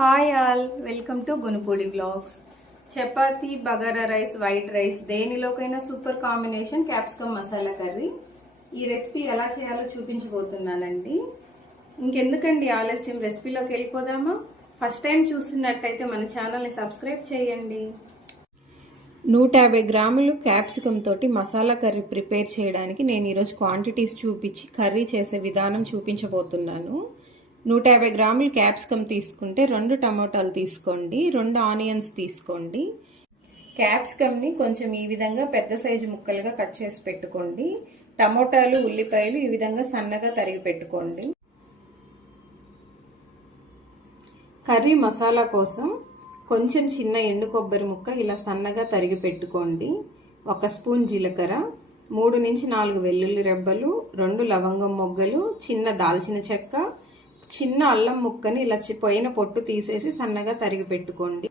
Hi all, welcome to Gunupudi vlogs. Chapati, bagara rice, white rice దేనిలోకైనా super combination capsicum masala curry. ఈ recipe ఎలా చేయాలో చూపించబోతున్నానండి. ఇంకెందుకండి ఆలస్యం, రెసిపీలోకి వెళ్ళిపోదామా? ఫస్ట్ టైం చూస్తున్నట్టయితే మన ఛానల్ని సబ్స్క్రైబ్ చేయండి. 150 గ్రాములు క్యాప్సికమ్ తోటి మసాలా కర్రీ ప్రిపేర్ చేయడానికి నేను ఈరోజు క్వాంటిటీస్ చూపించి కర్రీ చేసే విధానం చూపించబోతున్నాను. 150 గ్రాములు క్యాప్సికమ్ తీసుకుంటే 2 టమోటాలు తీసుకోండి, 2 ఆనియన్స్ తీసుకోండి. క్యాప్సికమ్ని కొంచెం ఈ విధంగా పెద్ద సైజు ముక్కలుగా కట్ చేసి పెట్టుకోండి. టమోటాలు, ఉల్లిపాయలు ఈ విధంగా సన్నగా తరిగి పెట్టుకోండి. కర్రీ మసాలా కోసం కొంచెం చిన్న ఎండు కొబ్బరి ముక్క ఇలా సన్నగా తరిగి పెట్టుకోండి. 1 స్పూన్ జీలకర్ర, 3 నుంచి 4 వెల్లుల్లి రెబ్బలు, 2 లవంగం మొగ్గలు, చిన్న దాల్చిన చెక్క, చిన్న అల్లం ముక్కని ఇలా పోయిన పొట్టు తీసేసి సన్నగా తరిగి పెట్టుకోండి.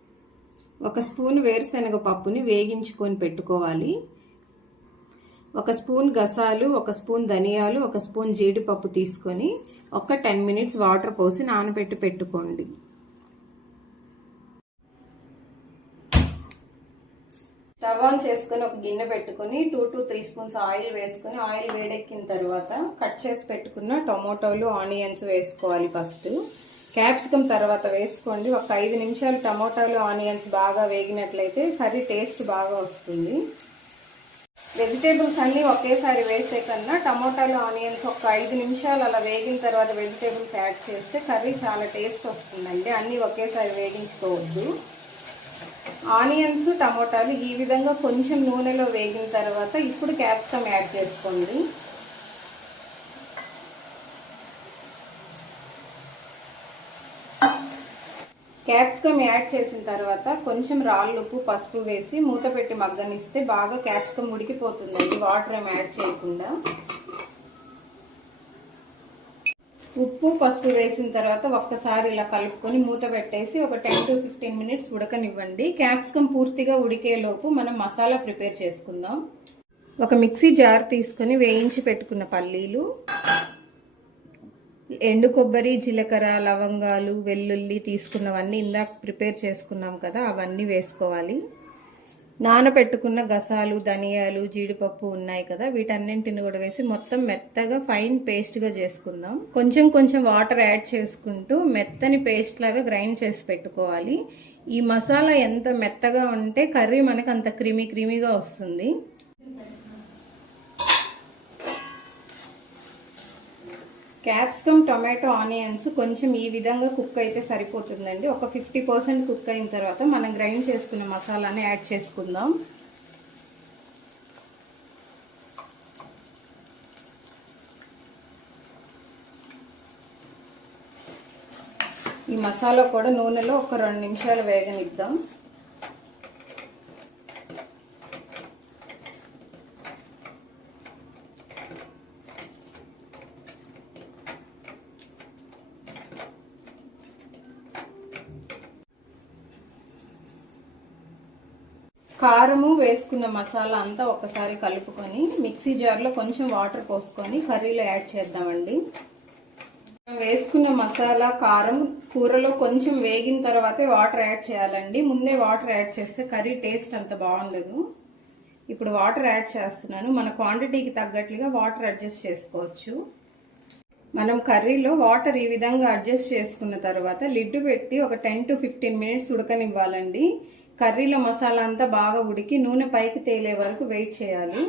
1 స్పూన్ వేరుశనగ పప్పుని వేగించుకొని పెట్టుకోవాలి. 1 స్పూన్ గసాలు, 1 స్పూన్ ధనియాలు, 1 స్పూన్ జీడిపప్పు తీసుకొని 10 మినిట్స్ వాటర్ పోసి నానబెట్టి పెట్టుకోండి. స్టవ్ ఆన్ చేసుకుని ఒక గిన్నె పెట్టుకుని 2 to 3 స్పూన్స్ ఆయిల్ వేసుకుని ఆయిల్ వేడెక్కిన తర్వాత కట్ చేసి పెట్టుకున్న టమోటాలు, ఆనియన్స్ వేసుకోవాలి. ఫస్ట్ క్యాప్సికమ్ తర్వాత వేసుకోండి. 5 నిమిషాలు టమోటాలు, ఆనియన్స్ బాగా వేగినట్లయితే కర్రీ టేస్ట్ బాగా వస్తుంది. వెజిటేబుల్స్ అన్నీ ఒకేసారి వేసే కన్నా టమోటాలు, ఆనియన్స్ 5 నిమిషాలు అలా వేగిన తర్వాత వెజిటేబుల్స్ యాడ్ చేస్తే కర్రీ చాలా టేస్ట్ వస్తుందండి. అన్నీ ఒకేసారి వేగించుకోవద్దు. ఆనియన్స్, టమోటాలు ఈ విధంగా కొంచెం నూనెలో వేగిన తర్వాత ఇప్పుడు క్యాప్సికమ్ యాడ్ చేసుకోండి. క్యాప్సికమ్ యాడ్ చేసిన తర్వాత కొంచెం రాళ్ళు ఉప్పు, పసుపు వేసి మూత పెట్టి మగ్గనిస్తే బాగా క్యాప్సికమ్ ఉడికిపోతుందండి, వాటర్ ఏం యాడ్ చేయకుండా. ఉప్పు, పసుపు వేసిన తర్వాత ఒక్కసారి ఇలా కలుపుకొని మూత పెట్టేసి 10 to 15 మినిట్స్ ఉడకనివ్వండి. క్యాప్సికమ్ పూర్తిగా ఉడికేలోపు మనం మసాలా ప్రిపేర్ చేసుకుందాం. ఒక మిక్సీ జార్ తీసుకొని వేయించి పెట్టుకున్న పల్లీలు, ఎండు కొబ్బరి, జీలకర్ర, లవంగాలు, వెల్లుల్లి తీసుకున్నవన్నీ ఇందాక ప్రిపేర్ చేసుకున్నాం కదా, అవన్నీ వేసుకోవాలి. నానబెట్టుకున్న గసాలు, ధనియాలు, జీడిపప్పు ఉన్నాయి కదా, వీటన్నింటిని కూడా వేసి మొత్తం మెత్తగా ఫైన్ పేస్ట్గా చేసుకుందాం. కొంచెం వాటర్ యాడ్ చేసుకుంటూ మెత్తని పేస్ట్ లాగా గ్రైండ్ చేసి పెట్టుకోవాలి. ఈ మసాలా ఎంత మెత్తగా ఉంటే కర్రీ మనకు అంత క్రీమీగా వస్తుంది. క్యాప్సికమ్, టొమాటో, ఆనియన్స్ కొంచెం ఈ విధంగా కుక్ అయితే సరిపోతుందండి. 50% కుక్ అయిన తర్వాత మనం గ్రైండ్ చేసుకున్న మసాలాని యాడ్ చేసుకుందాం. ఈ మసాలా కూడా నూనెలో 2 నిమిషాలు వేగనిద్దాం. కారము వేసుకున్న మసాలా అంతా ఒకసారి కలుపుకొని మిక్సీ జార్లో కొంచెం వాటర్ పోసుకొని కర్రీలో యాడ్ చేద్దామండి. వేసుకున్న మసాలా, కారం కూరలో కొంచెం వేగిన తర్వాతే వాటర్ యాడ్ చేయాలండి. ముందే వాటర్ యాడ్ చేస్తే కర్రీ టేస్ట్ అంత బాగుండదు. ఇప్పుడు వాటర్ యాడ్ చేస్తున్నాను. మన క్వాంటిటీకి తగ్గట్లుగా వాటర్ అడ్జస్ట్ చేసుకోవచ్చు. మనం కర్రీలో వాటర్ ఈ విధంగా అడ్జస్ట్ చేసుకున్న తర్వాత లిడ్ పెట్టి 10 to 15 మినిట్స్ ఉడకనివ్వాలండి. కర్రీలో మసాలా అంతా బాగా ఉడికి నూనె పైకి తేలే వరకు వెయిట్ చేయాలి.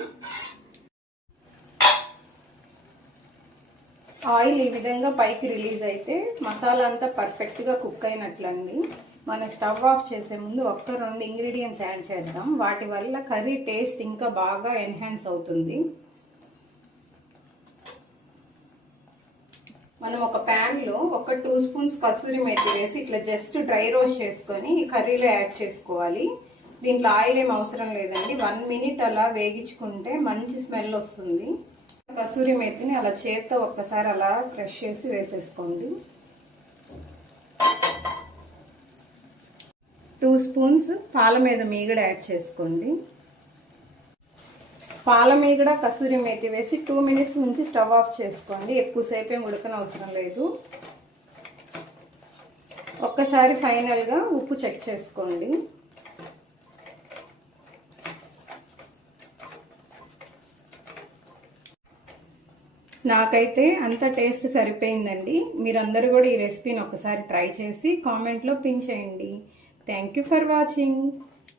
ఆయిల్ ఈ విధంగా పైకి రిలీజ్ అయితే మసాలా అంతా పర్ఫెక్ట్గా కుక్ అయినట్లండి. మనం స్టవ్ ఆఫ్ చేసే ముందు 1-2 ఇంగ్రీడియంట్స్ యాడ్ చేద్దాం. వాటి వల్ల కర్రీ టేస్ట్ ఇంకా బాగా ఎన్హాన్స్ అవుతుంది. మనం ఒక ప్యాన్లో 2 స్పూన్స్ కసూరి మేతి వేసి ఇట్లా జస్ట్ డ్రై రోస్ట్ చేసుకొని కర్రీలో యాడ్ చేసుకోవాలి. దీంట్లో ఆయిల్ ఏం అవసరం లేదండి. 1 మినిట్ అలా వేగించుకుంటే మంచి స్మెల్ వస్తుంది. కసూరి మేతిని అలా చేత్తో ఒక్కసారి అలా క్రష్ చేసి వేసేసుకోండి. 2 స్పూన్స్ పాల మీద మీగడ యాడ్ చేసుకోండి. పాలమీగడ కసూరి మేతి వేసి 2 మినిట్స్ ఉంచి స్టవ్ ఆఫ్ చేసుకోండి. ఎక్కువసేపు ఏం ఉడకనవసరం లేదు. ఒక్కసారి ఫైనల్గా ఉప్పు చెక్ చేసుకోండి. నాకైతే అంత టేస్ట్ సరిపోయిందండి. మీరందరూ కూడా ఈ రెసిపీని ఒకసారి ట్రై చేసి కామెంట్లో పిన్ చేయండి. Thank you for watching.